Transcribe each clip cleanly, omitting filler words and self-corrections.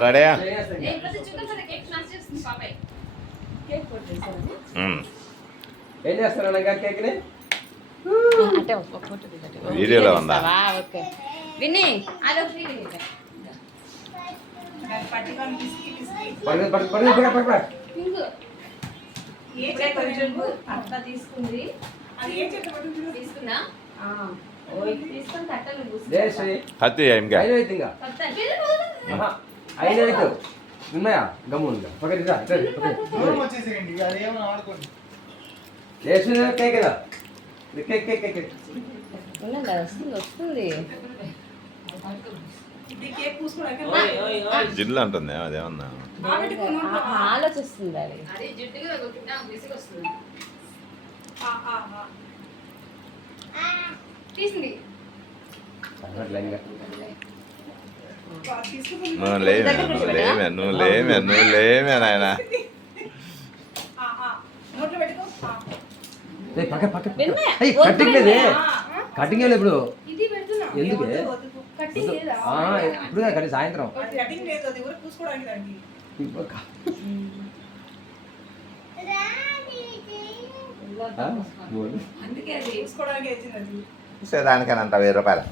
రెడీయా? ఏం చేస్తారా కేక్ని? వీడియోలో ఉందా? విని అట్లా తీసుకుంది తీసుకున్నా హత్తి ఇంకా అయినా ఉన్నాయా గమ్ముందా కేక్ కదా కేక్ కేక్ కేక్ వస్తుంది జిల్లు అంటుంది అదేమన్నా ఆలోచిస్తుంది అది నువ్వు లేమే నాయన కటింగ్ లేదే కటింగ్ ఇప్పుడు ఎందుకు ఇప్పుడు కట్టి సాయంత్రం దానికనంత 1000 రూపాయలు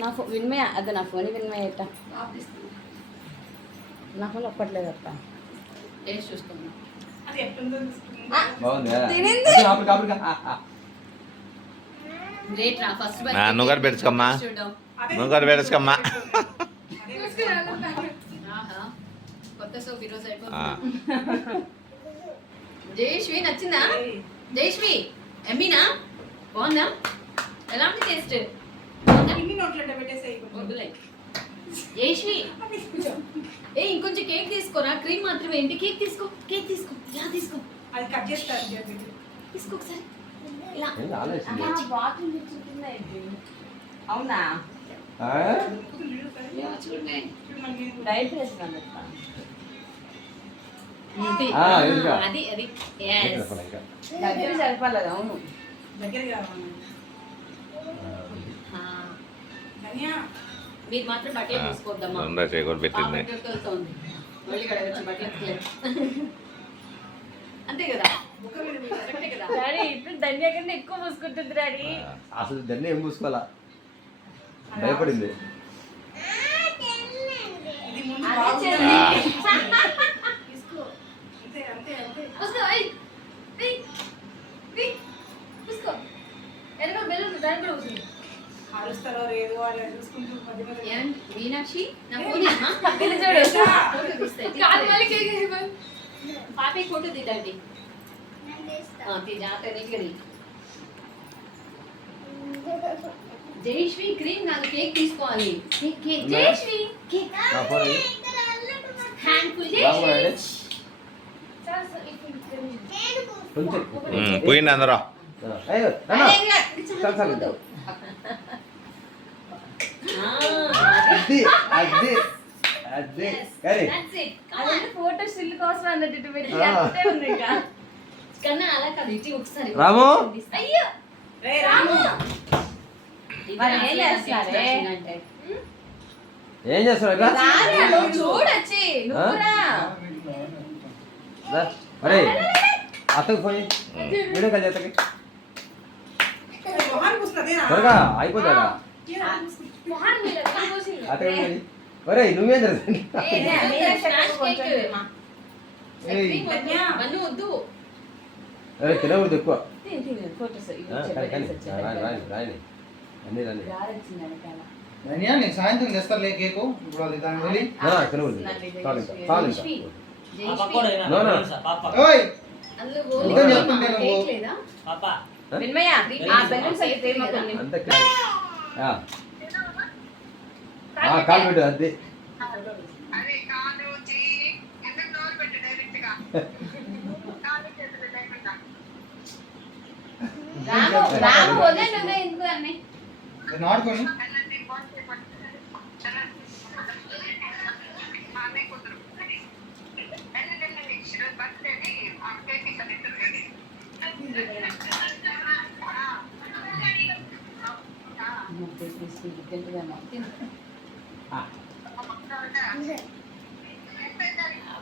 నా విన్మయ అదే నా ఫోన్ విన్మయ ఎట్ట నా ఫోన్ ఒప్పట్లేదు అప్ప చూసుకున్నా నువ్వు కూడా పెట్టుకోమ్మా నువ్వు కూడా పెట్టుకోమ్మా జయశ్రీ నచ్చిందా? జయశ్రీ ఎమ్మీనా బాగుందా? ఎలా ఉంది టేస్ట్? జయశ్రీ ఏ ఇంకొంచెం కేక్ తీసుకోరా, క్రీమ్ మాత్రమే ఏంటి? కేక్ తీసుకో, కేక్ తీసుకో, ఇలా తీసుకో, అది కట్ చేస్తారు తీసుకో ఒకసారి ఇలా. అవునా డైట్ చేస్తున్నాను అది అది దగ్గర సరిపడలేదు. అవును దగ్గర మీరు మాత్రం బట్టలు తీసుకోవద్దమ్మా పెట్టింది అంతే కదా. డాడీ ఇప్పుడు ధన్య కన్నా ఎక్కువ పూసుకుంటుంది డాడీ. అసలు ధన్య ఏం పూసుకోవాలా భయపడింది. మీనాక్షి పాపి ఫోటో తీద్దండి జయశ్రీ క్రీమ్ కాదు కేక్ తీసుకోవాలి. జయశ్రీ పోయింది అందరూ ఫోటో స్టిల్ కోసం అన్నట్టు ఉంది కన్నా అలా కాదు ఇటు ఒకసారి. రాము అయ్యో ఏం చేస్తున్నావు? చూడొచ్చి అరే అత్తకు పోయి వీడియో కాల్ చేతకి త్వరగా అయిపోతాడా అతకి. ఒరే నువ్వేం అరే తినకూడదు ఎక్కువ. నేను సాయంత్రం తెస్తారులే కేకు. ఇప్పుడు అది దాని వెళ్ళి కాలు పెట్టు అద్దె నాడుకొని తింటుందేమో తిను ఆ,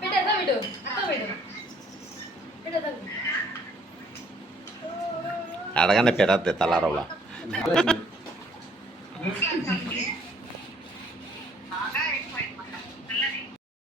బిడ్డ ఎదా బిడు బిడు బిడ్డ అడగానే పెరద్దు తలారవ్వ అదే.